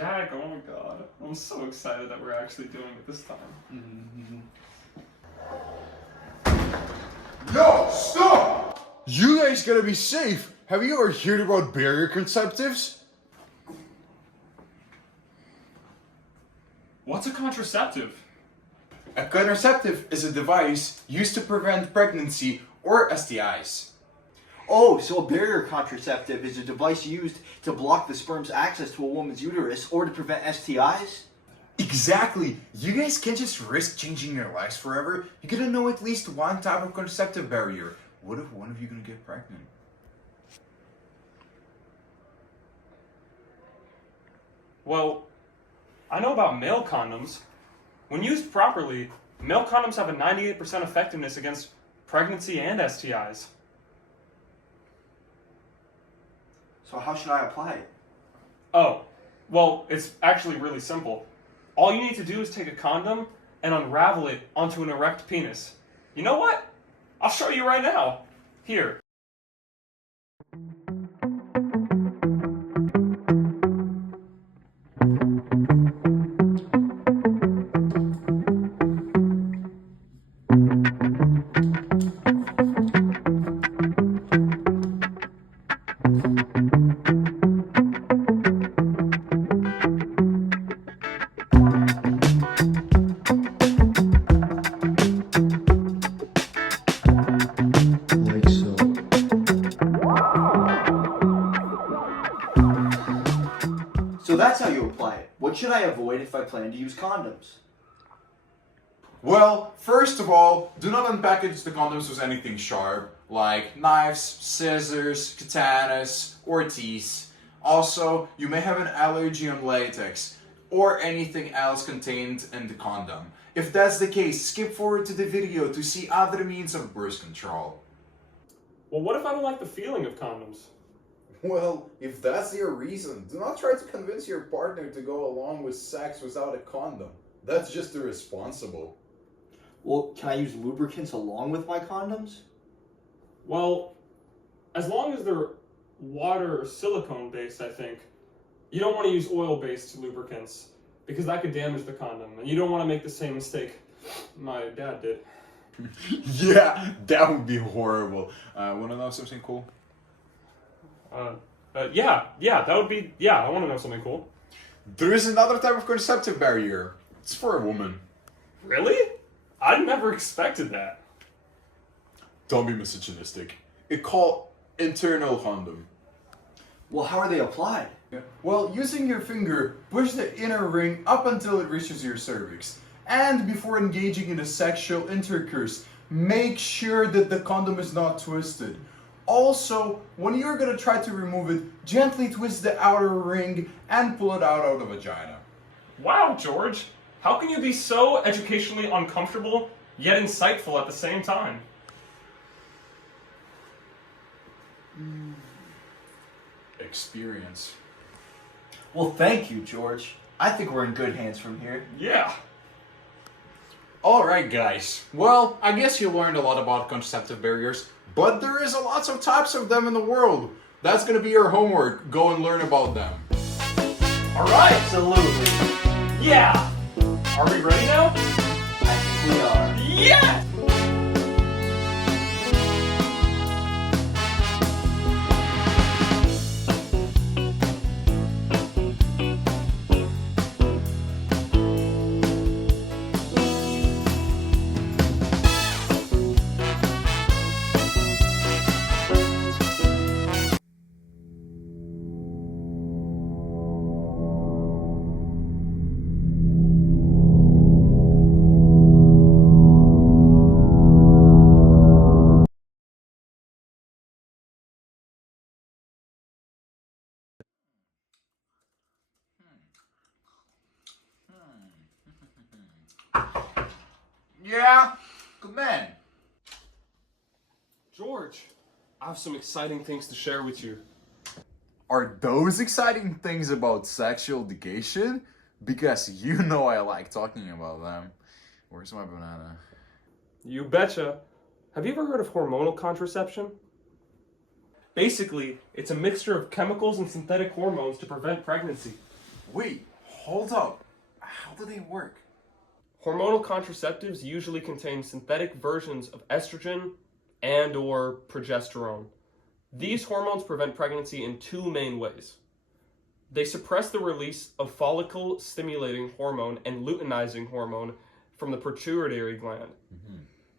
Jack, oh my god. I'm so excited that we're actually doing it this time. No, stop! You guys gotta be safe. Have you ever heard about barrier contraceptives? What's a contraceptive? A contraceptive is a device used to prevent pregnancy or STIs. Oh, so a barrier contraceptive is a device used to block the sperm's access to a woman's uterus or to prevent STIs? Exactly. You guys can't just risk changing your lives forever. You gotta know at least one type of contraceptive barrier. What if one of you gonna get pregnant? Well, I know about male condoms. When used properly, male condoms have a 98% effectiveness against pregnancy and STIs. So how should I apply it? Oh, well, it's actually really simple. All you need to do is take a condom and unravel it onto an erect penis. You know what? I'll show you right now. Here. So that's how you apply it. What should I avoid if I plan to use condoms? Well, first of all, do not unpackage the condoms with anything sharp, like knives, scissors, katanas, or teeth. Also, you may have an allergy on latex, or anything else contained in the condom. If that's the case, skip forward to the video to see other means of birth control. Well, what if I don't like the feeling of condoms? Well, if that's your reason, do not try to convince your partner to go along with sex without a condom. That's just irresponsible. Well, can I use lubricants along with my condoms? Well, as long as they're water or silicone based, I think. You don't want to use oil-based lubricants because that could damage the condom, and you don't want to make the same mistake my dad did. Yeah, that would be horrible. Wanna know something cool? Yeah, that would be, I want to know something cool. There is another type of contraceptive barrier. It's for a woman. Really? I never expected that. Don't be misogynistic. It's called internal condom. Well, how are they applied? Well, using your finger, push the inner ring up until it reaches your cervix. And before engaging in a sexual intercourse, make sure that the condom is not twisted. Also, when you're gonna try to remove it, gently twist the outer ring and pull it out of the vagina. Wow, George. How can you be so educationally uncomfortable, yet insightful at the same time? Experience. Well, thank you, George. I think we're in good hands from here. Yeah. Alright guys, well, I guess you learned a lot about contraceptive barriers, but there is a lots of types of them in the world. That's gonna be your homework. Go and learn about them. Alright. Absolutely. Yeah. Are we ready now? I think we are. Yes! Yeah, good man. George, I have some exciting things to share with you. Are those exciting things about sexual education? Because you know I like talking about them. Where's my banana? You betcha. Have you ever heard of hormonal contraception? Basically, it's a mixture of chemicals and synthetic hormones to prevent pregnancy. Wait, hold up. How do they work? Hormonal contraceptives usually contain synthetic versions of estrogen and or progesterone. These hormones prevent pregnancy in two main ways. They suppress the release of follicle-stimulating hormone and luteinizing hormone from the pituitary gland,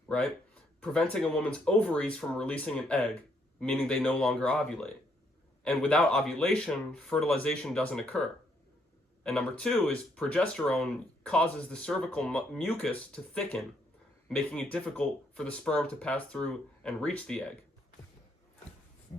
right? Preventing a woman's ovaries from releasing an egg, meaning they no longer ovulate. And without ovulation, fertilization doesn't occur. And number two is progesterone causes the cervical mucus to thicken, making it difficult for the sperm to pass through and reach the egg.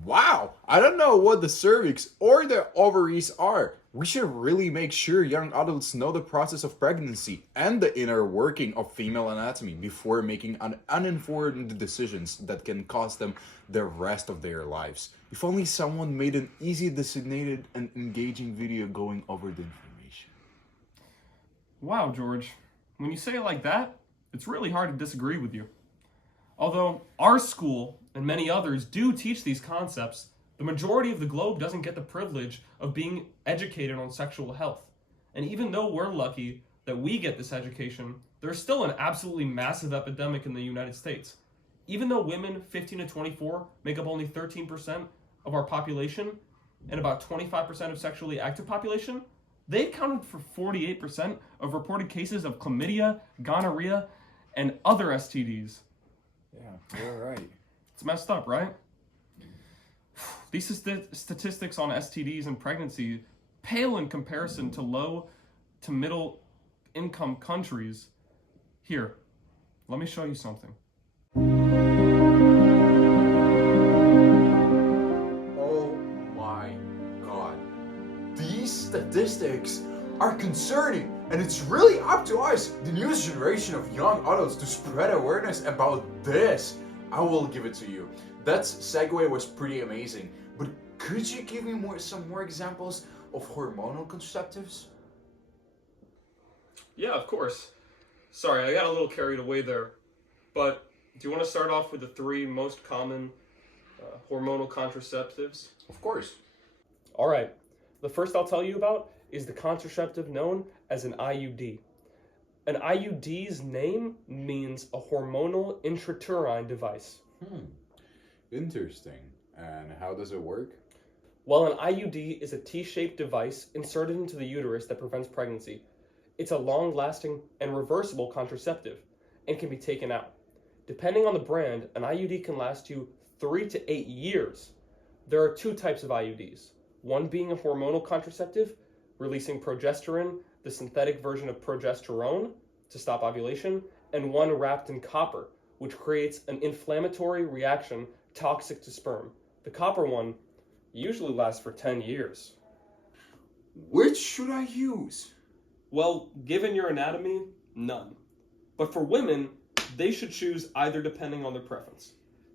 Wow, I don't know what the cervix or the ovaries are. We should really make sure young adults know the process of pregnancy and the inner working of female anatomy before making uninformed decisions that can cost them the rest of their lives. If only someone made an easy, designated, and engaging video going over the information. Wow, George. When you say it like that, it's really hard to disagree with you. Although our school and many others do teach these concepts, the majority of the globe doesn't get the privilege of being educated on sexual health. And even though we're lucky that we get this education, there's still an absolutely massive epidemic in the United States. Even though women 15 to 24 make up only 13% of our population and about 25% of sexually active population, they accounted for 48% of reported cases of chlamydia, gonorrhea, and other STDs. Yeah, you're right. It's messed up, right? These statistics on STDs and pregnancy pale in comparison to low to middle income countries. Here, let me show you something. Oh my god. These statistics are concerning, and it's really up to us, the newest generation of young adults, to spread awareness about this. I will give it to you. That segue was pretty amazing, but could you give me some more examples of hormonal contraceptives? Yeah, of course. Sorry, I got a little carried away there. But do you want to start off with the three most common hormonal contraceptives? Of course. All right. The first I'll tell you about is the contraceptive known as an IUD. An IUD's name means a hormonal intrauterine device. Interesting. And how does it work? Well, an IUD is a T-shaped device inserted into the uterus that prevents pregnancy. It's a long-lasting and reversible contraceptive and can be taken out. Depending on the brand, an IUD can last you 3 to 8 years. There are two types of IUDs, one being a hormonal contraceptive, releasing progesterone, the synthetic version of progesterone, to stop ovulation, and one wrapped in copper, which creates an inflammatory reaction toxic to sperm. The copper one usually lasts for 10 years. Which should I use? Well, given your anatomy, none. But for women, they should choose either depending on their preference.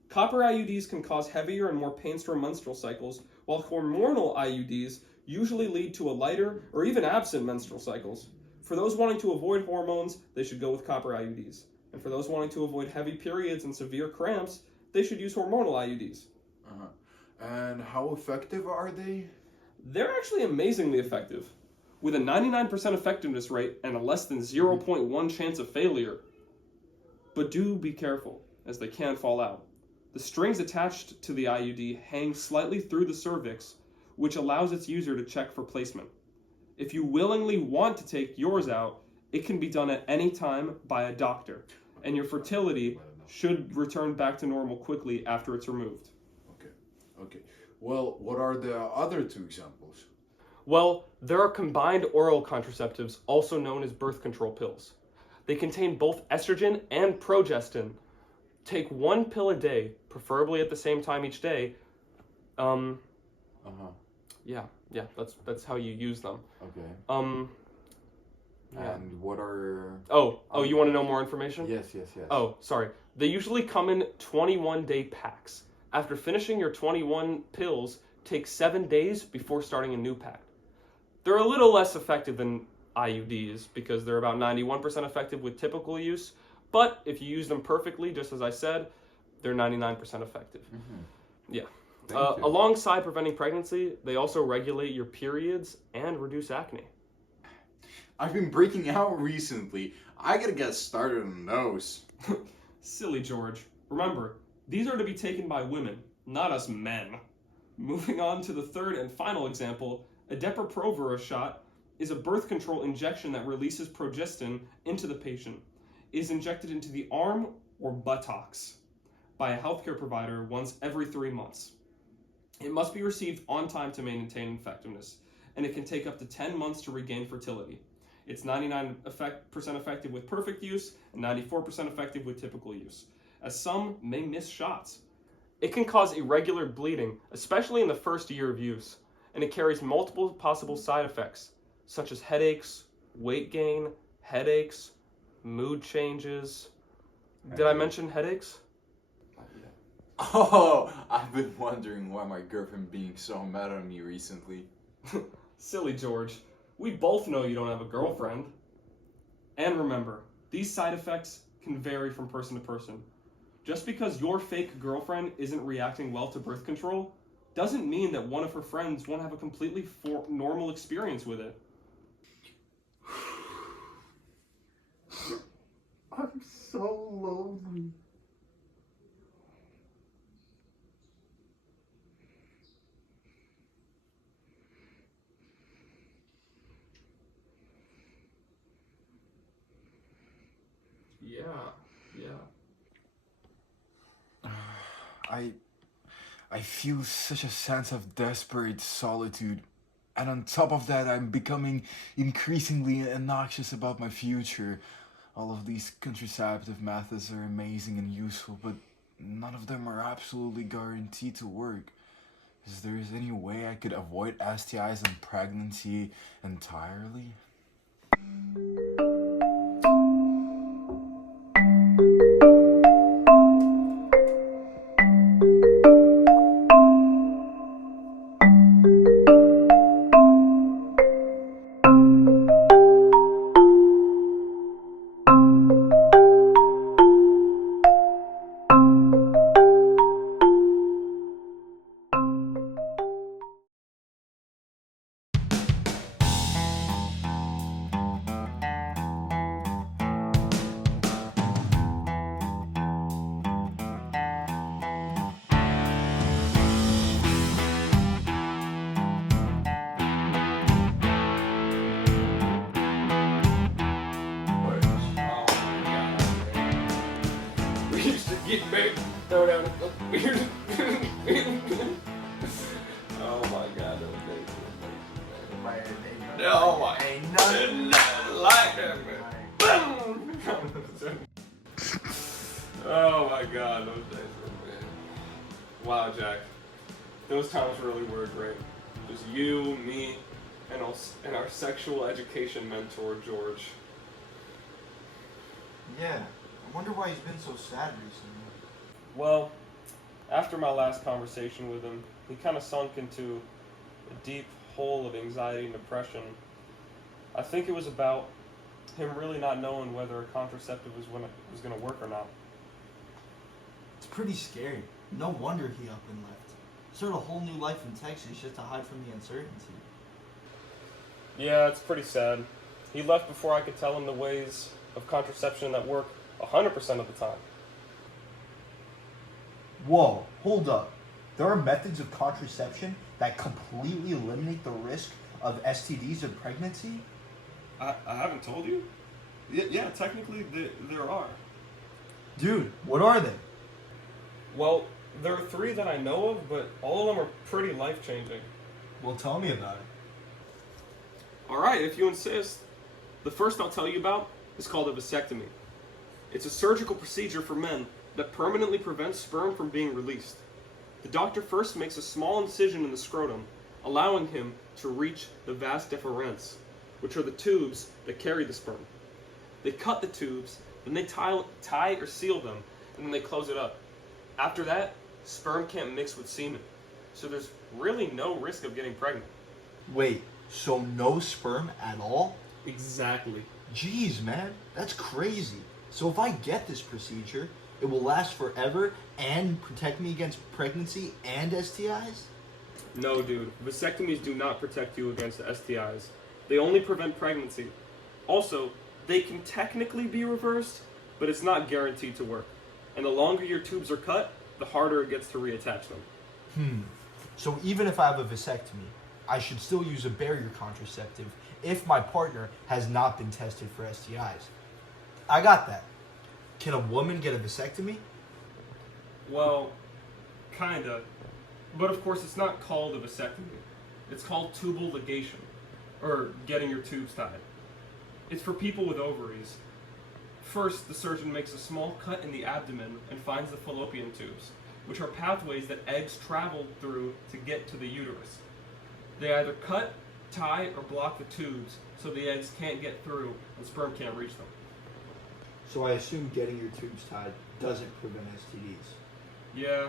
Copper IUDs can cause heavier and more pain-stricken menstrual cycles, while hormonal IUDs usually lead to a lighter or even absent menstrual cycles. For those wanting to avoid hormones, they should go with copper IUDs. And for those wanting to avoid heavy periods and severe cramps, they should use hormonal IUDs. And how effective are they? They're actually amazingly effective, with a 99% effectiveness rate and a less than 0.1 chance of failure. But do be careful, as they can fall out. The strings attached to the IUD hang slightly through the cervix, which allows its user to check for placement. If you willingly want to take yours out, it can be done at any time by a doctor, and your fertility should return back to normal quickly after it's removed. Okay. Well, what are the other two examples? Well, there are combined oral contraceptives, also known as birth control pills. They contain both estrogen and progestin. Take one pill a day, preferably at the same time each day. Yeah, that's how you use them. Okay. Yeah. And what are... Oh, you want to know more information? Yes. Oh, sorry. They usually come in 21-day packs. After finishing your 21 pills, take 7 days before starting a new pack. They're a little less effective than IUDs because they're about 91% effective with typical use, but if you use them perfectly, just as I said, they're 99% effective. Yeah. Thank you. Alongside preventing pregnancy, they also regulate your periods and reduce acne. I've been breaking out recently. I gotta get started on those. Silly George. Remember, these are to be taken by women, not us men. Moving on to the third and final example, a Depo-Provera shot is a birth control injection that releases progestin into the patient. It is injected into the arm or buttocks by a healthcare provider once every 3 months. It must be received on time to maintain effectiveness, and it can take up to 10 months to regain fertility. It's 99% effective with perfect use and 94% effective with typical use, as some may miss shots. It can cause irregular bleeding, especially in the first year of use, and it carries multiple possible side effects, such as headaches, weight gain, headaches, mood changes. Did I mention headaches? Oh, I've been wondering why my girlfriend being so mad at me recently. Silly George. We both know you don't have a girlfriend. And remember, these side effects can vary from person to person. Just because your fake girlfriend isn't reacting well to birth control doesn't mean that one of her friends won't have a completely normal experience with it. I'm so lonely. Yeah. I feel such a sense of desperate solitude. And on top of that, I'm becoming increasingly obnoxious about my future. All of these contraceptive methods are amazing and useful, but none of them are absolutely guaranteed to work. Is there any way I could avoid STIs and pregnancy entirely? We used to get big, throw down a beer. Oh my god, that was amazing. Oh my, ain't nothing like that, man. Oh my god, those days were bad. Wow, Jack. Those times really were great. Just you, me, and our sexual education mentor, George. Yeah, I wonder why he's been so sad recently. Well, after my last conversation with him, he kind of sunk into a deep hole of anxiety and depression. I think it was about him really not knowing whether a contraceptive was going to work or not. It's pretty scary. No wonder he up and left. Started a whole new life in Texas just to hide from the uncertainty. Yeah, it's pretty sad. He left before I could tell him the ways of contraception that work 100% of the time. Whoa, hold up. There are methods of contraception that completely eliminate the risk of STDs and pregnancy? I haven't told you? Yeah, technically there are. Dude, what are they? Well, there are 3 that I know of, but all of them are pretty life-changing. Well, tell me about it. Alright, if you insist. The first I'll tell you about is called a vasectomy. It's a surgical procedure for men that permanently prevents sperm from being released. The doctor first makes a small incision in the scrotum, allowing him to reach the vas deferens, which are the tubes that carry the sperm. They cut the tubes, then they tie or seal them, and then they close it up. After that, sperm can't mix with semen, so there's really no risk of getting pregnant. Wait, so no sperm at all? Exactly. Jeez, man, that's crazy. So if I get this procedure, it will last forever and protect me against pregnancy and STIs? No, dude. Vasectomies do not protect you against STIs. They only prevent pregnancy. Also, they can technically be reversed, but it's not guaranteed to work. And the longer your tubes are cut, the harder it gets to reattach them. So even if I have a vasectomy, I should still use a barrier contraceptive if my partner has not been tested for STIs. I got that. Can a woman get a vasectomy? Well, kinda. But of course, it's not called a vasectomy. It's called tubal ligation, or getting your tubes tied. It's for people with ovaries. First, the surgeon makes a small cut in the abdomen and finds the fallopian tubes, which are pathways that eggs travel through to get to the uterus. They either cut, tie, or block the tubes so the eggs can't get through and sperm can't reach them. So I assume getting your tubes tied doesn't prevent STDs. Yeah,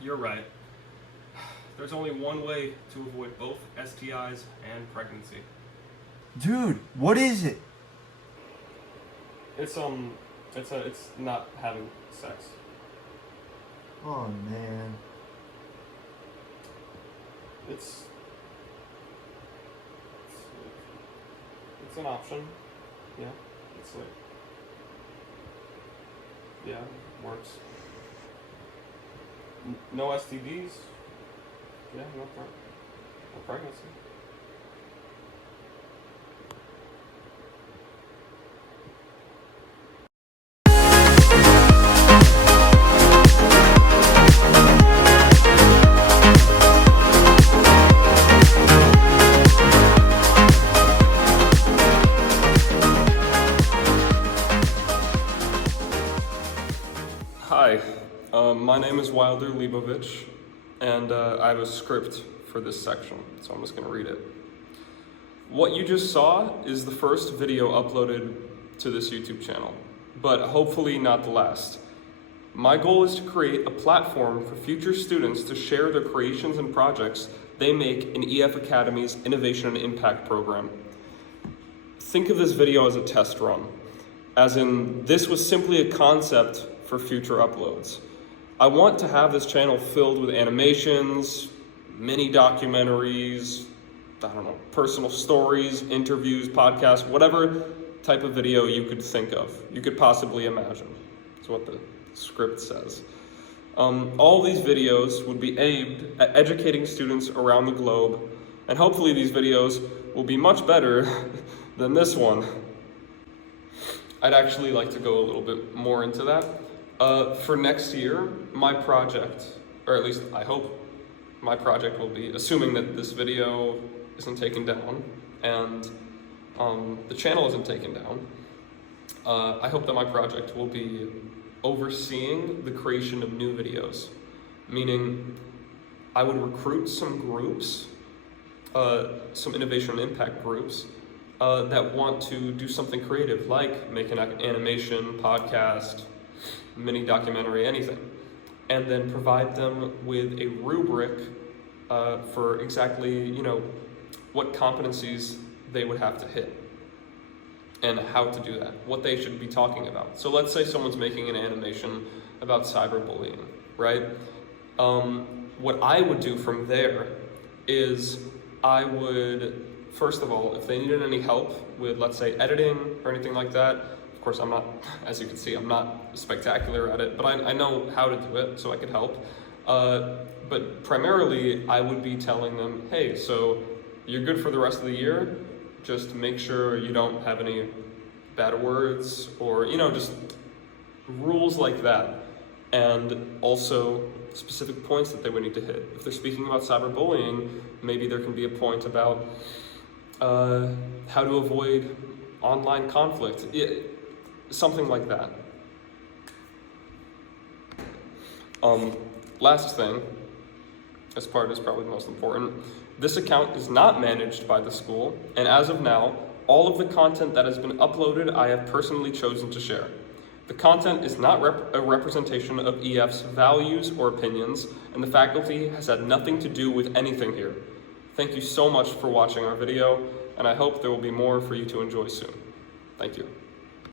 you're right. There's only one way to avoid both STIs and pregnancy. Dude, what is it? It's not having sex. Oh man. It's an option. Yeah, it's like, yeah, works. No STDs. Yeah, no pregnancy. Hi, my name is Wilder Leibovich, and I have a script for this section, so I'm just going to read it. What you just saw is the first video uploaded to this YouTube channel, but hopefully not the last. My goal is to create a platform for future students to share their creations and projects they make in EF Academy's Innovation and Impact program. Think of this video as a test run, as in this was simply a concept for future uploads. I want to have this channel filled with animations, mini documentaries, I don't know, personal stories, interviews, podcasts, whatever type of video you could think of, you could possibly imagine. That's what the script says. All these videos would be aimed at educating students around the globe, and hopefully these videos will be much better than this one. I'd actually like to go a little bit more into that. For next year, my project, or at least I hope my project will be, assuming that this video isn't taken down and the channel isn't taken down, I hope that my project will be overseeing the creation of new videos, meaning I would recruit some groups, some innovation and impact groups that want to do something creative, like make an animation, podcast, mini documentary, anything, and then provide them with a rubric for exactly, what competencies they would have to hit and how to do that, what they should be talking about. So let's say someone's making an animation about cyberbullying, right? What I would do from there is I would, first of all, if they needed any help with, let's say, editing or anything like that, of course I'm not, as you can see, I'm not spectacular at it, but I know how to do it, so I could help. But primarily, I would be telling them, hey, so you're good for the rest of the year, just make sure you don't have any bad words, or, just rules like that. And also specific points that they would need to hit. If they're speaking about cyberbullying, maybe there can be a point about how to avoid online conflict, something like that. Last thing, this part is probably the most important. This account is not managed by the school, and as of now, all of the content that has been uploaded I have personally chosen to share. The content is not a representation of EF's values or opinions, and the faculty has had nothing to do with anything here. Thank you so much for watching our video, and I hope there will be more for you to enjoy soon. Thank you.